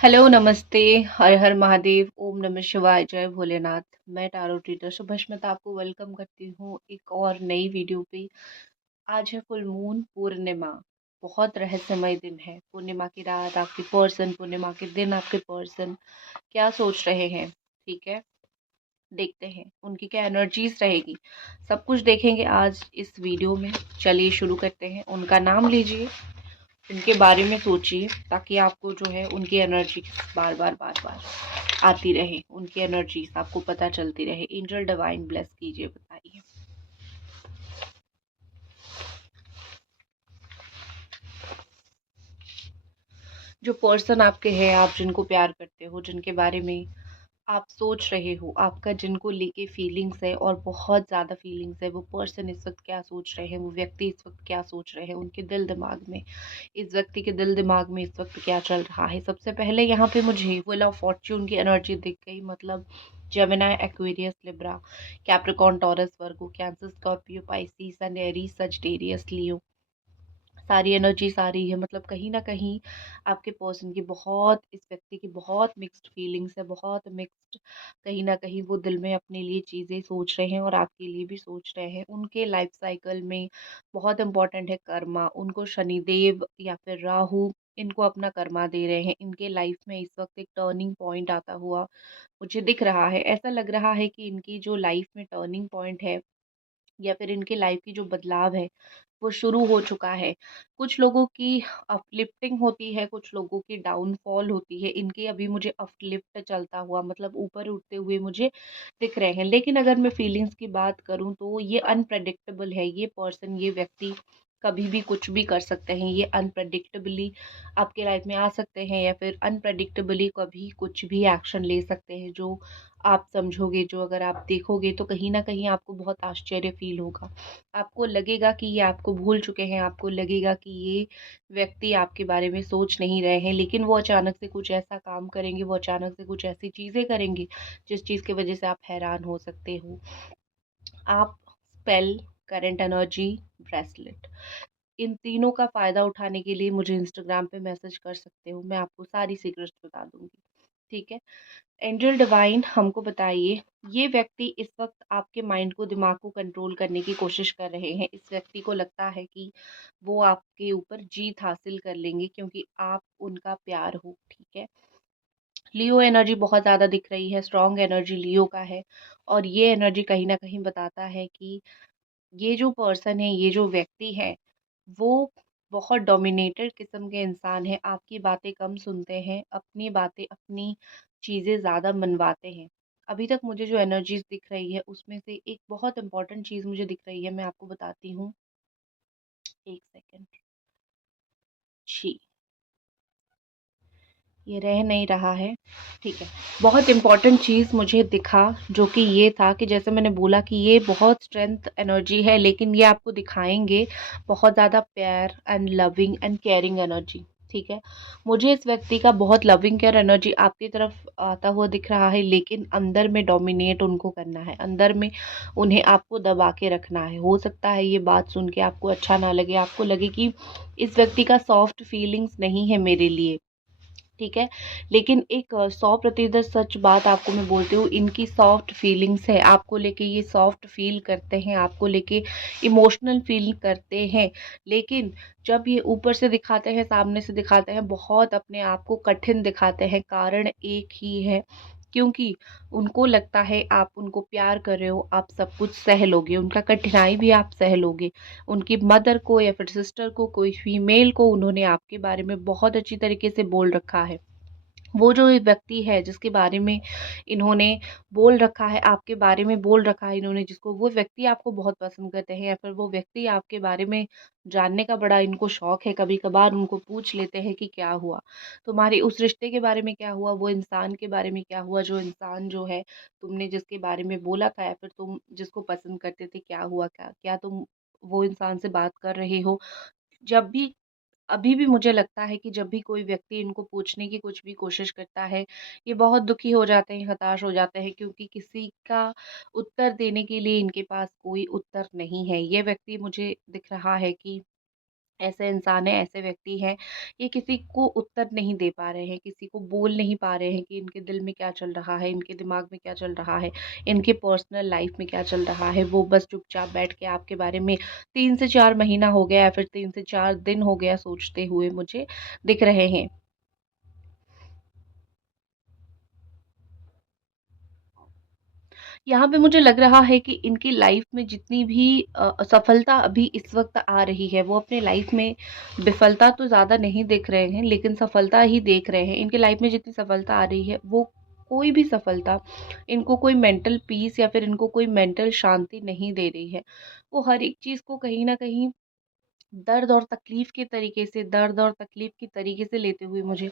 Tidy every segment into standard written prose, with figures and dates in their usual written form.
Hello, नमस्ते, हर हर महादेव, ओम नमः शिवाय, जय भोलेनाथ। मैं टैरो रीडर सुभस्मिता आपको वेलकम करती हूँ एक और नई वीडियो पे। आज है फुल मून पूर्णिमा। बहुत रहस्यमय दिन है। पूर्णिमा की रात आपके पर्सन, पूर्णिमा के दिन आपके पर्सन क्या सोच रहे हैं, ठीक है? देखते हैं उनकी क्या एनर्जीज रहेगी। सब कुछ देखेंगे आज इस वीडियो में। चलिए शुरू करते हैं। उनका नाम लीजिए, उनके बारे में सोचिए, ताकि आपको जो है उनकी एनर्जी बार बार आती रहे, उनकी एनर्जीज आपको पता चलती रहे। एंजल डिवाइन ब्लेस कीजिए, बताइए। जो पर्सन आपके हैं, आप जिनको प्यार करते हो, जिनके बारे में आप सोच रहे हो, आपका जिनको लेके फीलिंग्स है और बहुत ज़्यादा फीलिंग्स है, वो पर्सन इस वक्त क्या सोच रहे हैं, वो व्यक्ति इस वक्त क्या सोच रहे हैं, उनके दिल दिमाग में, इस व्यक्ति के दिल दिमाग में इस वक्त क्या चल रहा है। सबसे पहले यहाँ पे मुझे व्हील ऑफ फॉर्च्यून की एनर्जी दिख गई, मतलब Gemini, Aquarius, Libra, Capricorn, Taurus, Virgo, Cancer, Scorpio, Pisces and Aries, Sagittarius, Leo. सारी एनर्जीज आ रही है, मतलब कहीं ना कहीं आपके पर्सन की बहुत, इस व्यक्ति की बहुत मिक्स्ड फीलिंग्स है, बहुत मिक्स्ड। कहीं ना कहीं वो दिल में अपने लिए चीज़ें सोच रहे हैं और आपके लिए भी सोच रहे हैं। उनके लाइफ साइकिल में बहुत इंपॉर्टेंट है कर्मा। उनको शनिदेव या फिर राहु इनको अपना कर्मा दे रहे हैं। इनके लाइफ में इस वक्त एक टर्निंग पॉइंट आता हुआ मुझे दिख रहा है। ऐसा लग रहा है कि इनकी जो लाइफ में टर्निंग पॉइंट है, या फिर इनके लाइफ की जो बदलाव है, वो शुरू हो चुका है। कुछ लोगों की अपलिफ्टिंग होती है, कुछ लोगों की डाउनफॉल होती है। इनके अभी मुझे अपलिफ्ट चलता हुआ, मतलब ऊपर उठते हुए मुझे दिख रहे हैं। लेकिन अगर मैं फीलिंग्स की बात करूँ तो ये अनप्रेडिक्टेबल है। ये पर्सन, ये व्यक्ति कभी भी कुछ भी कर सकते हैं। ये अनप्रेडिक्टेबली आपके लाइफ में आ सकते हैं, या फिर अनप्रेडिक्टेबली कभी कुछ भी एक्शन ले सकते हैं, जो आप समझोगे, जो अगर आप देखोगे तो कहीं न कहीं आपको बहुत आश्चर्य फ़ील होगा। आपको लगेगा कि ये आपको भूल चुके हैं, आपको लगेगा कि ये व्यक्ति आपके बारे में सोच नहीं रहे हैं, लेकिन वो अचानक से कुछ ऐसा काम करेंगे, वो अचानक से कुछ ऐसी चीज़ें करेंगे, जिस चीज़ की वज़ह से आप हैरान हो सकते हो। आप स्पेल, करंट एनर्जी, ब्रेसलेट, इन तीनों का फ़ायदा उठाने के लिए मुझे इंस्टाग्राम पे मैसेज कर सकते हो। मैं आपको सारी सीक्रेट्स बता दूँगी, ठीक है? एंजल डिवाइन हमको बताइए, ये व्यक्ति इस वक्त आपके माइंड को, दिमाग को कंट्रोल करने की कोशिश कर रहे हैं। इस व्यक्ति को लगता है कि वो आपके ऊपर जीत हासिल कर लेंगे, क्योंकि आप उनका प्यार हो, ठीक है? लियो एनर्जी बहुत ज़्यादा दिख रही है, स्ट्रॉन्ग एनर्जी लियो का है। और ये एनर्जी कहीं ना कहीं बताता है कि ये जो पर्सन है, ये जो व्यक्ति है, वो बहुत डोमिनेटेड किस्म के इंसान है। आपकी बातें कम सुनते हैं, अपनी बातें, अपनी चीज़ें ज़्यादा मनवाते हैं। अभी तक मुझे जो एनर्जीज़ दिख रही है, उसमें से एक बहुत इंपॉर्टेंट चीज़ मुझे दिख रही है, मैं आपको बताती हूँ। एक सेकेंड। जी, ये रह नहीं रहा है, ठीक है। बहुत इम्पोर्टेंट चीज़ मुझे दिखा, जो कि ये था कि जैसे मैंने बोला कि ये बहुत स्ट्रेंथ एनर्जी है, लेकिन ये आपको दिखाएँगे बहुत ज़्यादा प्यार and loving and caring energy, ठीक है। मुझे इस व्यक्ति का बहुत लविंग केयर एनर्जी आपकी तरफ आता हुआ दिख रहा है, लेकिन अंदर में डोमिनेट उनको करना है, अंदर में उन्हें आपको दबा के रखना है। हो सकता है ये बात सुन के आपको अच्छा ना लगे, आपको लगे कि इस व्यक्ति का सॉफ्ट फीलिंग्स नहीं है मेरे लिए, ठीक है। लेकिन एक 100% सच बात आपको मैं बोलती हूँ, इनकी सॉफ्ट फीलिंग्स है आपको लेके। ये सॉफ्ट फील करते हैं आपको लेके, इमोशनल फील करते हैं। लेकिन जब ये ऊपर से दिखाते हैं, सामने से दिखाते हैं, बहुत अपने आप को कठिन दिखाते हैं। कारण एक ही है, क्योंकि उनको लगता है आप उनको प्यार कर रहे हो, आप सब कुछ सह लोगे, उनका कठिनाई भी आप सह लोगे। उनकी मदर को या फिर सिस्टर को, कोई फीमेल को उन्होंने आपके बारे में बहुत अच्छी तरीके से बोल रखा है। वो जो व्यक्ति है जिसके बारे में इन्होंने बोल रखा है, आपके बारे में बोल रखा है इन्होंने, जिसको, वो व्यक्ति आपको बहुत पसंद करते हैं, या फिर वो व्यक्ति आपके बारे में जानने का बड़ा इनको शौक है। कभी-कभार उनको पूछ लेते हैं कि क्या हुआ? तुम्हारे उस रिश्ते के बारे में क्या हुआ? वो इंसान के बारे में क्या हुआ? जो इंसान जो है, तुमने जिसके बारे में बोला था, या फिर तुम जिसको पसंद करते थे, क्या हुआ? क्या क्या तुम वो इंसान से बात कर रहे हो? जब भी, अभी भी मुझे लगता है कि जब भी कोई व्यक्ति इनको पूछने की कुछ भी कोशिश करता है, ये बहुत दुखी हो जाते हैं, हताश हो जाते हैं, क्योंकि किसी का उत्तर देने के लिए इनके पास कोई उत्तर नहीं है। ये व्यक्ति मुझे दिख रहा है कि ऐसे इंसान हैं, ऐसे व्यक्ति हैं, ये किसी को उत्तर नहीं दे पा रहे हैं, किसी को बोल नहीं पा रहे हैं कि इनके दिल में क्या चल रहा है, इनके दिमाग में क्या चल रहा है, इनके पर्सनल लाइफ में क्या चल रहा है। वो बस चुपचाप बैठ के आपके बारे में 3 से 4 महीना हो गया या फिर 3 से 4 दिन हो गया सोचते हुए मुझे दिख रहे हैं। यहाँ पे मुझे लग रहा है कि इनकी लाइफ में जितनी भी सफलता अभी इस वक़्त आ रही है, वो अपने लाइफ में विफलता तो ज़्यादा नहीं देख रहे हैं, लेकिन सफलता ही देख रहे हैं। इनकी लाइफ में जितनी सफलता आ रही है, वो कोई भी सफलता इनको कोई मेंटल पीस या फिर इनको कोई मेंटल शांति नहीं दे रही है। वो हर एक चीज़ को कहीं न कहीं दर्द और तकलीफ के तरीके से लेते हुए मुझे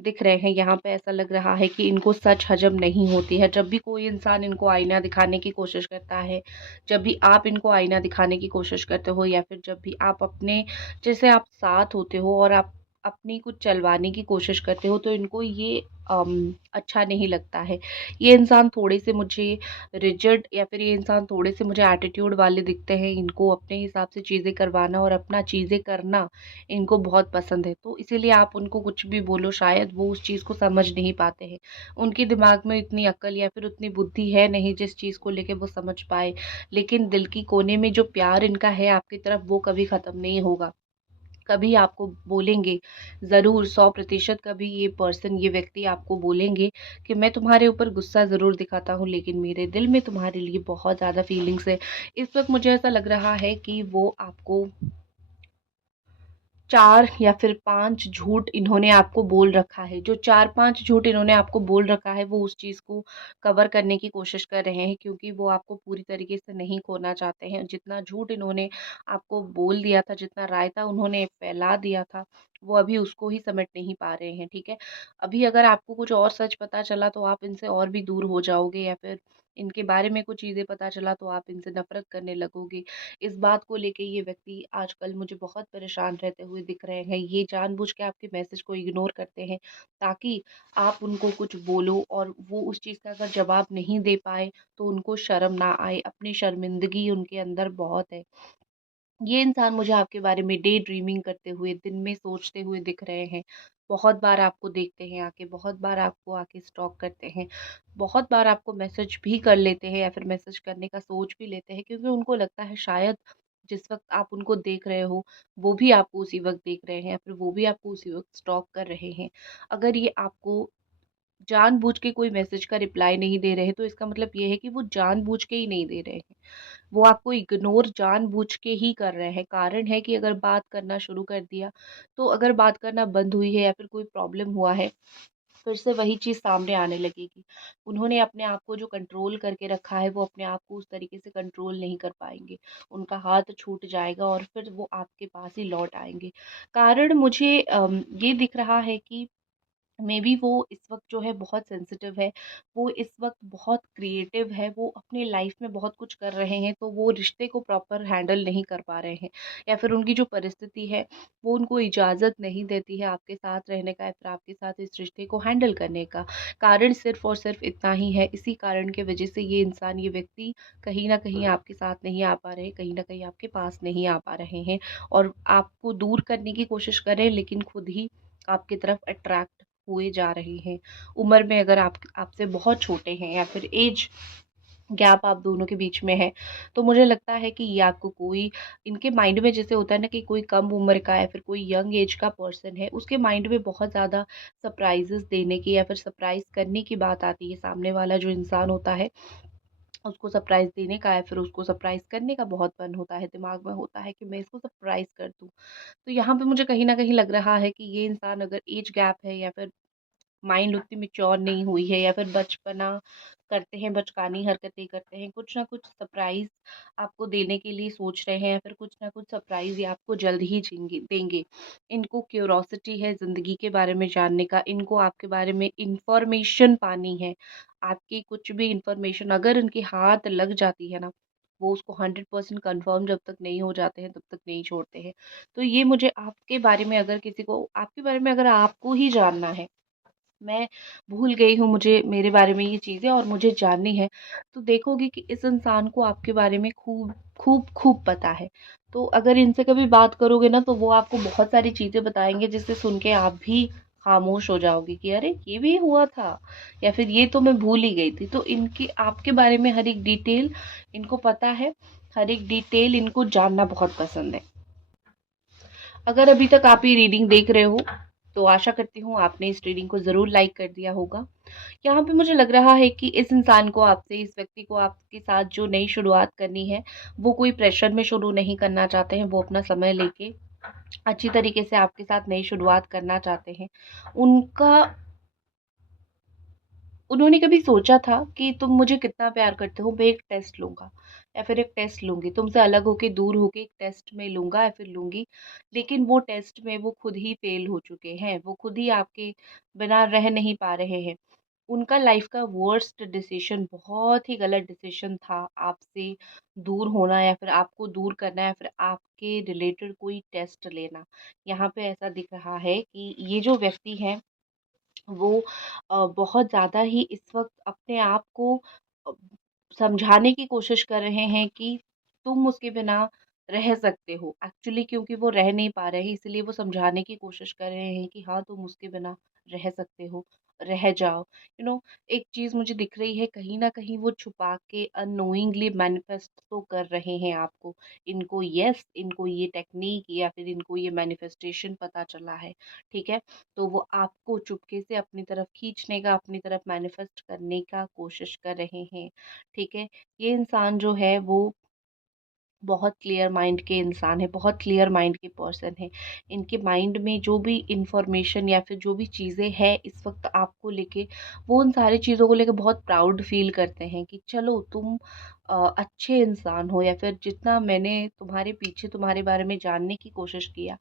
दिख रहे हैं। यहाँ पे ऐसा लग रहा है कि इनको सच हज़म नहीं होती है। जब भी कोई इंसान इनको आईना दिखाने की कोशिश करता है, जब भी आप इनको आईना दिखाने की कोशिश करते हो या फिर जब भी आप अपने जैसे आप साथ होते हो और आप अपनी कुछ चलवाने की कोशिश करते हो, तो इनको ये अच्छा नहीं लगता है। ये इंसान थोड़े से मुझे रिजिड या फिर ये इंसान थोड़े से मुझे एटीट्यूड वाले दिखते हैं। इनको अपने हिसाब से चीज़ें करवाना और अपना चीज़ें करना इनको बहुत पसंद है। तो इसीलिए आप उनको कुछ भी बोलो, शायद वो उस चीज़ को समझ नहीं पाते हैं। उनके दिमाग में इतनी अक्ल या फिर उतनी बुद्धि है नहीं जिस चीज़ को लेके वो समझ पाए। लेकिन दिल की कोने में जो प्यार इनका है आपकी तरफ, वो कभी ख़त्म नहीं होगा। कभी आपको बोलेंगे, ज़रूर 100% कभी ये व्यक्ति आपको बोलेंगे कि मैं तुम्हारे ऊपर गुस्सा ज़रूर दिखाता हूँ, लेकिन मेरे दिल में तुम्हारे लिए बहुत ज़्यादा फीलिंग्स है। इस वक़्त मुझे ऐसा लग रहा है कि वो आपको 4 या फिर 5 झूठ इन्होंने आपको बोल रखा है। जो 4-5 झूठ इन्होंने आपको बोल रखा है, वो उस चीज़ को कवर करने की कोशिश कर रहे हैं, क्योंकि वो आपको पूरी तरीके से नहीं खोना चाहते हैं। जितना झूठ इन्होंने आपको बोल दिया था, जितना रायता उन्होंने फैला दिया था, वो अभी उसको ही समेट नहीं पा रहे हैं, ठीक है? अभी अगर आपको कुछ और सच पता चला, तो आप इनसे और भी दूर हो जाओगे या फिर इनके बारे में कुछ चीज़ें पता चला, तो आप इनसे नफ़रत करने लगोगे। इस बात को लेके ये व्यक्ति आजकल मुझे बहुत परेशान रहते हुए दिख रहे हैं। ये जानबूझ के आपके मैसेज को इग्नोर करते हैं ताकि आप उनको कुछ बोलो और वो उस चीज़ का अगर जवाब नहीं दे पाए तो उनको शर्म ना आए। अपनी शर्मिंदगी उनके अंदर बहुत है। ये इंसान मुझे आपके बारे में डे ड्रीमिंग करते हुए, दिन में सोचते हुए दिख रहे हैं। बहुत बार आपको देखते हैं आके, बहुत बार आपको आके स्टॉक करते हैं, बहुत बार आपको मैसेज भी कर लेते हैं या फिर मैसेज करने का सोच भी लेते हैं, क्योंकि उनको लगता है शायद जिस वक़्त आप उनको देख रहे हो, वो भी आपको उसी वक़्त देख रहे हैं या फिर वो भी आपको उसी वक़्त स्टॉक कर रहे हैं। अगर ये आपको जानबूझ के कोई मैसेज का रिप्लाई नहीं दे रहे, तो इसका मतलब ये है कि वो जानबूझ के ही नहीं दे रहे हैं। वो आपको इग्नोर जानबूझ के ही कर रहे हैं। कारण है कि अगर बात करना शुरू कर दिया, तो अगर बात करना बंद हुई है या फिर कोई प्रॉब्लम हुआ है, फिर से वही चीज़ सामने आने लगेगी। उन्होंने अपने आप को जो कंट्रोल करके रखा है, वो अपने आप को उस तरीके से कंट्रोल नहीं कर पाएँगे। उनका हाथ छूट जाएगा और फिर वो आपके पास ही लौट आएँगे। कारण मुझे ये दिख रहा है कि मेबी वो इस वक़्त जो है बहुत सेंसिटिव है, वो इस वक़्त बहुत क्रिएटिव है, वो अपनी लाइफ़ में बहुत कुछ कर रहे हैं, तो वो रिश्ते को प्रॉपर हैंडल नहीं कर पा रहे हैं या फिर उनकी जो परिस्थिति है, वो उनको इजाज़त नहीं देती है आपके साथ रहने का या फिर आपके साथ इस रिश्ते को हैंडल करने का। कारण सिर्फ़ और सिर्फ़ इतना ही है, इसी कारण की वजह से ये इंसान, ये व्यक्ति कहीं न कहीं आपके साथ नहीं आ पा रहे, कहीं न कहीं आपके पास नहीं आ पा रहे हैं और आपको दूर करने की कोशिश कर रहे हैं, लेकिन खुद ही आपकी तरफ अट्रैक्ट हुए जा रहे हैं। उम्र में अगर आप आपसे बहुत छोटे हैं या फिर एज गैप आप दोनों के बीच में है, तो मुझे लगता है कि ये आपको कोई इनके माइंड में जैसे होता है ना कि कोई कम उम्र का या फिर कोई यंग एज का पर्सन है, उसके माइंड में बहुत ज़्यादा सरप्राइज़ेज़ देने की या फिर सरप्राइज़ करने की बात आती है। सामने वाला जो इंसान होता है, उसको सरप्राइज़ देने का या फिर उसको सरप्राइज़ करने का बहुत मन होता है, दिमाग में होता है कि मैं इसको सरप्राइज़ कर दूँ। तो यहाँ पे मुझे कहीं न कहीं लग रहा है कि ये इंसान अगर एज गैप है या फिर माइंड उतनी मैच्योर नहीं हुई है या फिर बचपना करते हैं, बचकानी हरकतें करते हैं, कुछ ना कुछ सरप्राइज़ आपको देने के लिए सोच रहे हैं या फिर कुछ ना कुछ सरप्राइज़ ये आपको जल्द ही देंगे। इनको क्यूरोसिटी है ज़िंदगी के बारे में जानने का, इनको आपके बारे में इन्फॉर्मेशन पानी है। आपकी कुछ भी इन्फॉर्मेशन अगर उनके हाथ लग जाती है ना, वो उसको 100% कन्फर्म जब तक नहीं हो जाते हैं, तब तक नहीं छोड़ते हैं। तो ये मुझे आपके बारे में अगर किसी को आपके बारे में अगर आपको ही जानना है, मैं भूल गई हूँ, मुझे मेरे बारे में ये चीज़ें और मुझे जाननी है, तो देखोगे कि इस इंसान को आपके बारे में खूब खूब खूब पता है। तो अगर इनसे कभी बात करोगे ना, तो वो आपको बहुत सारी चीज़ें बताएँगे जिसे सुन के आप भी खामोश हो जाओगे कि अरे! ये भी हुआ था, या फिर ये तो मैं भूल ही गई थी। तो इनकी आपके बारे में हर एक डिटेल इनको पता है, हर एक डिटेल इनको जानना बहुत पसंद है। अगर अभी तक आप ये रीडिंग देख रहे हो, तो आशा करती हूँ आपने इस रीडिंग को ज़रूर लाइक कर दिया होगा। यहाँ पे मुझे लग रहा है कि इस इंसान को आपसे, इस व्यक्ति को आपके साथ जो नई शुरुआत करनी है, वो कोई प्रेशर में शुरू नहीं करना चाहते हैं। वो अपना समय लेके अच्छी तरीके से आपके साथ नई शुरुआत करना चाहते हैं। उनका उन्होंने कभी सोचा था कि तुम मुझे कितना प्यार करते हो, मैं एक टेस्ट लूँगा या फिर एक टेस्ट लूँगी, तुमसे अलग होके, दूर होके एक टेस्ट में लूँगा या फिर लूँगी। लेकिन वो टेस्ट में वो खुद ही फेल हो चुके हैं, वो खुद ही आपके बिना रह नहीं पा रहे हैं। उनका लाइफ का वर्स्ट डिसीजन, बहुत ही गलत डिसीजन था आपसे दूर होना या फिर आपको दूर करना या फिर आपके रिलेटेड कोई टेस्ट लेना। यहाँ पे ऐसा दिख रहा है कि ये जो व्यक्ति हैं वो बहुत ज़्यादा ही इस वक़्त अपने आप को अ, समझाने की कोशिश कर रहे हैं कि तुम उसके बिना रह सकते हो। एक्चुअली क्योंकि वो रह नहीं पा रहे हैं, इसलिए वो समझाने की कोशिश कर रहे हैं कि हाँ, तुम उसके बिना रह सकते हो, रह जाओ। एक चीज़ मुझे दिख रही है, कहीं न कहीं वो छुपा के अननोइंगली मैनिफेस्ट तो कर रहे हैं आपको। इनको ये टेक्नीक या फिर इनको ये मैनिफेस्टेशन पता चला है, ठीक है? तो वो आपको चुपके से अपनी तरफ खींचने का, अपनी तरफ मैनिफेस्ट करने का कोशिश कर रहे हैं, ठीक है? ये इंसान जो है वो बहुत क्लियर माइंड के इंसान है, बहुत क्लियर माइंड के पर्सन है। इनके माइंड में जो भी इंफॉर्मेशन या फिर जो भी चीज़ें हैं इस वक़्त आपको लेके, वो उन सारी चीज़ों को लेके बहुत प्राउड फ़ील करते हैं कि चलो तुम अच्छे इंसान हो, या फिर जितना मैंने तुम्हारे पीछे तुम्हारे बारे में जानने की कोशिश किया,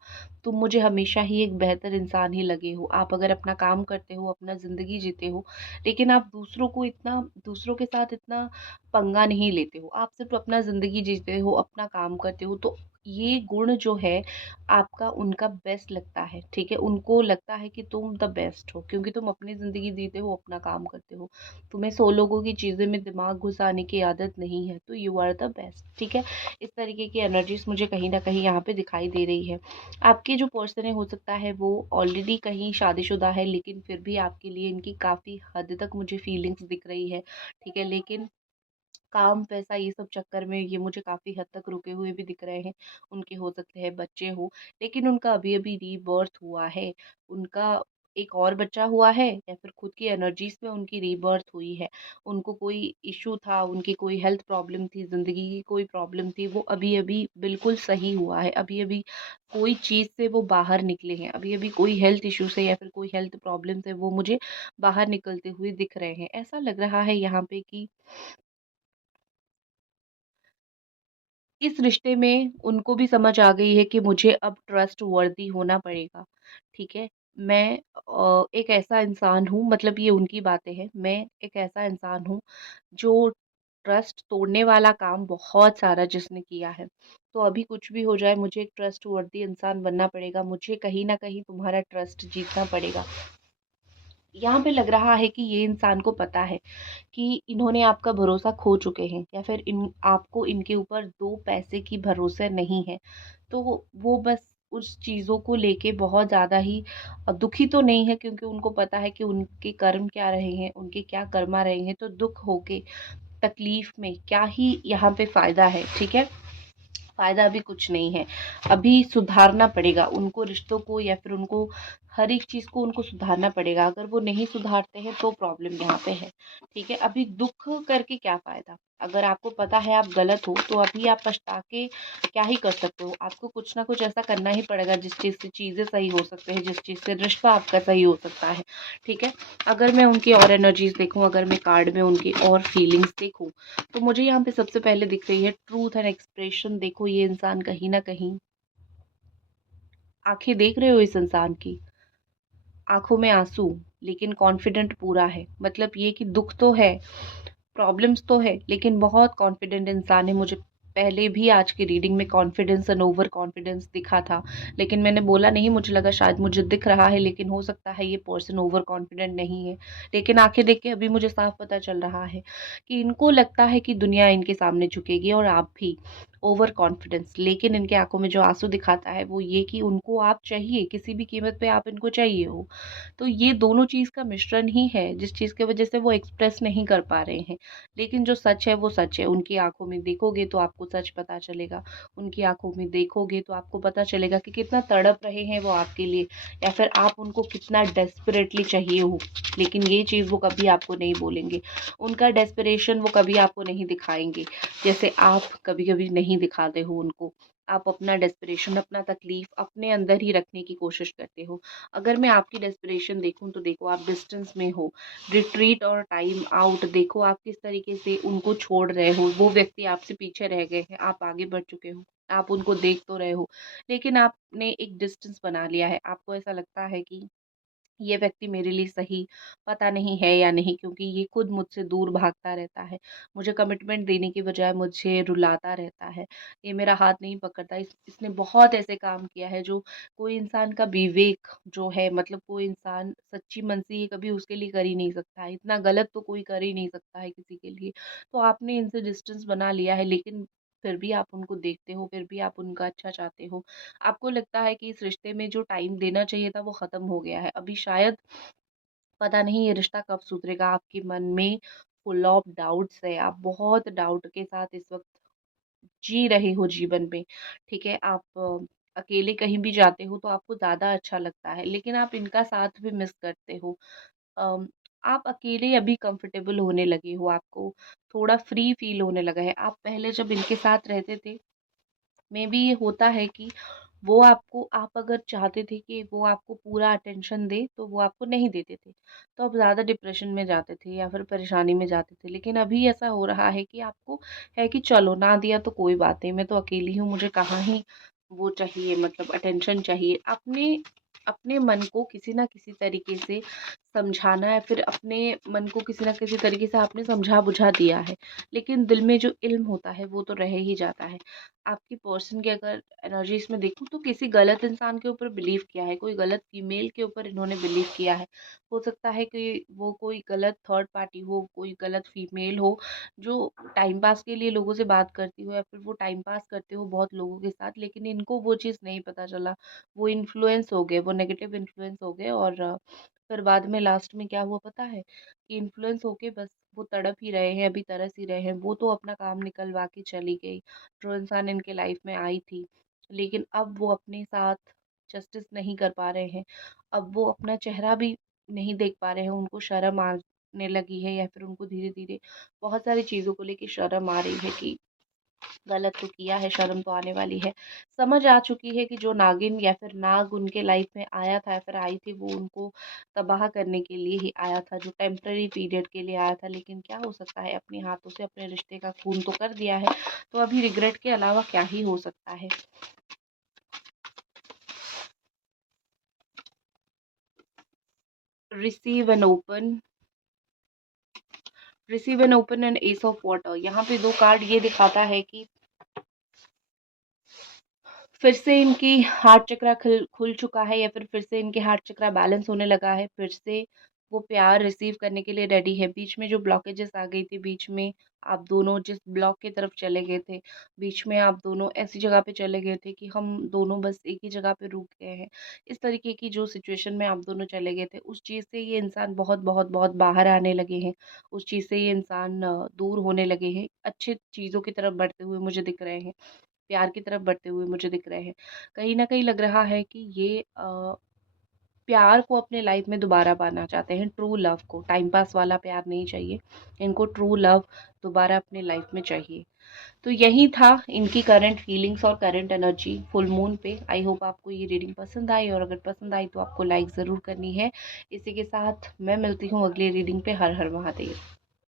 तुम मुझे हमेशा ही एक बेहतर इंसान ही लगे हो। आप अगर अपना काम करते हो, अपना ज़िंदगी जीते हो, लेकिन आप दूसरों के साथ इतना पंगा नहीं लेते हो। आप सिर्फ़ अपना ज़िंदगी जीते हो, अपना काम करते हो, तो ये गुण जो है आपका उनका बेस्ट लगता है, ठीक है? उनको लगता है कि तुम द बेस्ट हो, क्योंकि तुम अपनी ज़िंदगी जीते हो, अपना काम करते हो। तुम्हें 100 लोगों की चीज़ें में दिमाग घुसाने की आदत नहीं है, तो यू आर द बेस्ट, ठीक है? इस तरीके की एनर्जीज़ मुझे कहीं न कहीं यहाँ पे दिखाई दे रही है। आपके जो पर्सन है, हो सकता है वो ऑलरेडी कहीं शादीशुदा है, लेकिन फिर भी आपके लिए इनकी काफ़ी हद तक मुझे फीलिंग्स दिख रही है, ठीक है? लेकिन काम, पैसा, ये सब चक्कर में ये मुझे काफ़ी हद तक रुके हुए भी दिख रहे हैं। उनके हो सकते हैं बच्चे हो, लेकिन उनका अभी-अभी रीबर्थ हुआ है। उनका एक और बच्चा हुआ है या फिर खुद की एनर्जीज़ में उनकी रीबर्थ हुई है। उनको कोई इश्यू था, उनकी कोई हेल्थ प्रॉब्लम थी, ज़िंदगी की कोई प्रॉब्लम थी, वो अभी-अभी बिल्कुल सही हुआ है। अभी-अभी कोई चीज़ से वो बाहर निकले हैं। अभी-अभी कोई हेल्थ इश्यू से या फिर कोई हेल्थ प्रॉब्लम से वो मुझे बाहर निकलते हुए दिख रहे हैं। ऐसा लग रहा है यहाँ पे कि इस रिश्ते में उनको भी समझ आ गई है कि मुझे अब ट्रस्टवर्दी होना पड़ेगा, ठीक है? मैं एक ऐसा इंसान हूँ, मतलब ये उनकी बातें हैं, मैं एक ऐसा इंसान हूँ जो ट्रस्ट तोड़ने वाला काम बहुत सारा जिसने किया है। तो अभी कुछ भी हो जाए, मुझे एक ट्रस्टवर्दी इंसान बनना पड़ेगा, मुझे कहीं न कहीं तुम्हारा ट्रस्ट जीतना पड़ेगा। यहाँ पे लग रहा है कि ये इंसान को पता है कि इन्होंने आपका भरोसा खो चुके हैं, या फिर इन आपको इनके ऊपर 2 पैसे की भरोसा नहीं है। तो वो बस उस चीज़ों को लेके बहुत ज़्यादा ही दुखी तो नहीं है, क्योंकि उनको पता है कि उनके कर्म क्या रहे हैं, उनके क्या कर्मा रहे हैं, तो दुःख होके, तकलीफ़ में क्या ही यहाँ पे फ़ायदा है, ठीक है? फ़ायदा अभी कुछ नहीं है। अभी सुधारना पड़ेगा उनको, रिश्तों को, या फिर उनको हर एक चीज़ को उनको सुधारना पड़ेगा। अगर वो नहीं सुधारते हैं तो प्रॉब्लम यहाँ पे है, ठीक है? अभी दुःख करके क्या फ़ायदा? अगर आपको पता है आप गलत हो, तो अभी आप पछता के क्या ही कर सकते हो? आपको कुछ ना कुछ ऐसा करना ही पड़ेगा जिस चीज़ से चीज़ें सही हो सकते हैं, जिस चीज़ से रिश्ता आपका सही हो सकता है, ठीक है? अगर मैं उनकी और एनर्जीज़ देखूँ, अगर मैं कार्ड में उनकी और फीलिंग्स देखूँ, तो मुझे यहाँ पे सबसे पहले दिख रही है ट्रूथ एंड एक्सप्रेशन। देखो, ये इंसान कहीं न कहीं, आँखें देख रहे हो इस इंसान की, आँखों में आँसू, लेकिन कॉन्फिडेंट पूरा है। मतलब ये कि दुःख तो है, प्रॉब्लम्स तो है, लेकिन बहुत कॉन्फिडेंट इंसान है। मुझे पहले भी आज की रीडिंग में कॉन्फिडेंस एंड ओवर कॉन्फिडेंस दिखा था, लेकिन मैंने बोला नहीं, मुझे लगा शायद मुझे दिख रहा है, लेकिन हो सकता है ये पर्सन ओवर कॉन्फिडेंट नहीं है। लेकिन आंखें देख के अभी मुझे साफ पता चल रहा है कि इनको लगता है कि दुनिया इनके सामने झुकेगी, और आप भी ओवर कॉन्फिडेंस, लेकिन इनके आंखों में जो आंसू दिखाता है वो ये कि उनको आप चाहिए, किसी भी कीमत पे आप इनको चाहिए हो। तो ये दोनों चीज़ का मिश्रण ही है जिस चीज़ की वजह से वो एक्सप्रेस नहीं कर पा रहे हैं। लेकिन जो सच है वो सच है, उनकी आँखों में देखोगे तो आपको सच पता चलेगा। उनकी आँखों में देखोगे तो आपको पता चलेगा कि कितना तड़प रहे हैं वो आपके लिए, या फिर आप उनको कितना डेस्परेटली चाहिए हो। लेकिन ये चीज़ वो कभी आपको नहीं बोलेंगे। उनका डेस्परेशन वो कभी आपको नहीं दिखाएँगे, जैसे आप कभी-कभी नहीं दिखाते हो उनको। आप अपना डेस्परेशन, अपना तकलीफ़ अपने अंदर ही रखने की कोशिश करते हो। अगर मैं आपकी डेस्परेशन देखूँ तो देखो, आप डिस्टेंस में हो, रिट्रीट और टाइम आउट देखो, आप किस तरीके से उनको छोड़ रहे हो। वो व्यक्ति आपसे पीछे रह गए हैं, आप आगे बढ़ चुके हो, आप उनको देख तो रहे हो, लेकिन आपने एक डिस्टेंस बना लिया है। आपको ऐसा लगता है कि ये व्यक्ति मेरे लिए सही पता नहीं है या नहीं, क्योंकि ये खुद मुझसे दूर भागता रहता है। मुझे कमिटमेंट देने की बजाय मुझे रुलाता रहता है। ये मेरा हाथ नहीं पकड़ता। इसने बहुत ऐसे काम किया है जो कोई इंसान का विवेक जो है, मतलब कोई इंसान सच्ची मन से ये कभी उसके लिए कर ही नहीं सकता है। इतना गलत तो कोई कर ही नहीं सकता है किसी के लिए। तो आपने इनसे डिस्टेंस बना लिया है, लेकिन फिर भी आप उनको देखते हो, फिर भी आप उनका अच्छा चाहते हो। आपको लगता है कि इस रिश्ते में जो टाइम देना चाहिए था वो ख़त्म हो गया है। अभी शायद पता नहीं ये रिश्ता कब सुधरेगा। आपके मन में फुल ऑफ डाउट्स है। आप बहुत डाउट के साथ इस वक़्त जी रहे हो जीवन में, ठीक है? आप अकेले कहीं भी जाते हो तो आपको ज़्यादा अच्छा लगता है, लेकिन आप इनका साथ भी मिस करते हो। अम, आप अकेले अभी कंफर्टेबल होने लगे हो, आपको थोड़ा फ्री फ़ील होने लगा है। आप पहले जब इनके साथ रहते थे, मे बी ये होता है कि वो आपको, आप अगर चाहते थे कि वो आपको पूरा अटेंशन दे, तो वो आपको नहीं देते थे। तो आप ज़्यादा डिप्रेशन में जाते थे या फिर परेशानी में जाते थे। लेकिन अभी ऐसा हो रहा है कि आपको है कि चलो ना दिया तो कोई बात नहीं, मैं तो अकेली हूँ, मुझे कहाँ ही वो चाहिए, मतलब अटेंशन चाहिए। अपने अपने मन को किसी न किसी तरीके से समझाना है, फिर अपने मन को किसी न किसी तरीके से आपने समझा-बुझा दिया है। लेकिन दिल में जो इल्म होता है वो तो रह ही जाता है। आपकी पर्सन की अगर एनर्जीज़ में देखूँ तो किसी गलत इंसान के ऊपर बिलीव किया है, कोई गलत फीमेल के ऊपर इन्होंने बिलीव किया है। हो सकता है कि वो कोई गलत थर्ड पार्टी हो, कोई गलत फीमेल हो, जो टाइम पास के लिए लोगों से बात करती हो, या फिर वो टाइम पास करते हो बहुत लोगों के साथ, लेकिन इनको वो चीज़ नहीं पता चला। वो इन्फ्लुएंस हो गए, वो नेगेटिव इन्फ्लुएंस हो गए, और फिर बाद में लास्ट में क्या हुआ पता है? कि इन्फ्लुएंस होके बस वो तड़प ही रहे हैं, अभी तरस ही रहे हैं। वो तो अपना काम निकलवा के चली गई, जो इंसान इनके लाइफ में आई थी। लेकिन अब वो अपने साथ जस्टिस नहीं कर पा रहे हैं। अब वो अपना चेहरा भी नहीं देख पा रहे हैं, उनको शर्म आने लगी है, या फिर उनको धीरे-धीरे बहुत सारी चीज़ों को लेके शर्म आ रही है कि गलत तो किया है, शर्म तो आने वाली है। समझ आ चुकी है कि जो नागिन या फिर नाग उनके लाइफ में आया था या फिर आई थी, वो उनको तबाह करने के लिए ही आया था, जो टेम्परेरी पीरियड के लिए आया था। लेकिन क्या हो सकता है, अपने हाथों से अपने रिश्ते का खून तो कर दिया है, तो अभी रिग्रेट के अलावा क्या ही हो सकता है। Receive and open, receive and open and S of water. यहाँ पे 2 कार्ड ये दिखाता है कि फिर से इनकी हार्ट चक्रा खुल खुल चुका है, या फिर से इनके हार्ट चक्रा बैलेंस होने लगा है, फिर से वो प्यार रिसीव करने के लिए रेडी है। बीच में जो ब्लॉकेजेस आ गई थी, बीच में आप दोनों जिस ब्लॉक की तरफ चले गए थे, बीच में आप दोनों ऐसी जगह पे चले गए थे कि हम दोनों बस एक ही जगह पे रुक गए हैं। इस तरीके की जो सिचुएशन में आप दोनों चले गए थे, उस चीज़ से ये इंसान बहुत बाहर आने लगे हैं। उस चीज़ से ये इंसान दूर होने लगे हैं, अच्छी चीज़ों की तरफ बढ़ते हुए मुझे दिख रहे हैं। प्यार की तरफ बढ़ते हुए मुझे दिख रहे हैं। कहीं न कहीं लग रहा है कि ये प्यार को अपने लाइफ में दोबारा पाना चाहते हैं, ट्रू लव को। टाइम पास वाला प्यार नहीं चाहिए, इनको ट्रू लव दोबारा अपने लाइफ में चाहिए। तो यही था इनकी करंट फीलिंग्स और करंट एनर्जी फुल मून पे। आई होप आपको ये रीडिंग पसंद आई, और अगर पसंद आई तो आपको लाइक ज़रूर करनी है। इसी के साथ मैं मिलती हूँ अगली रीडिंग पे। हर हर महादेव।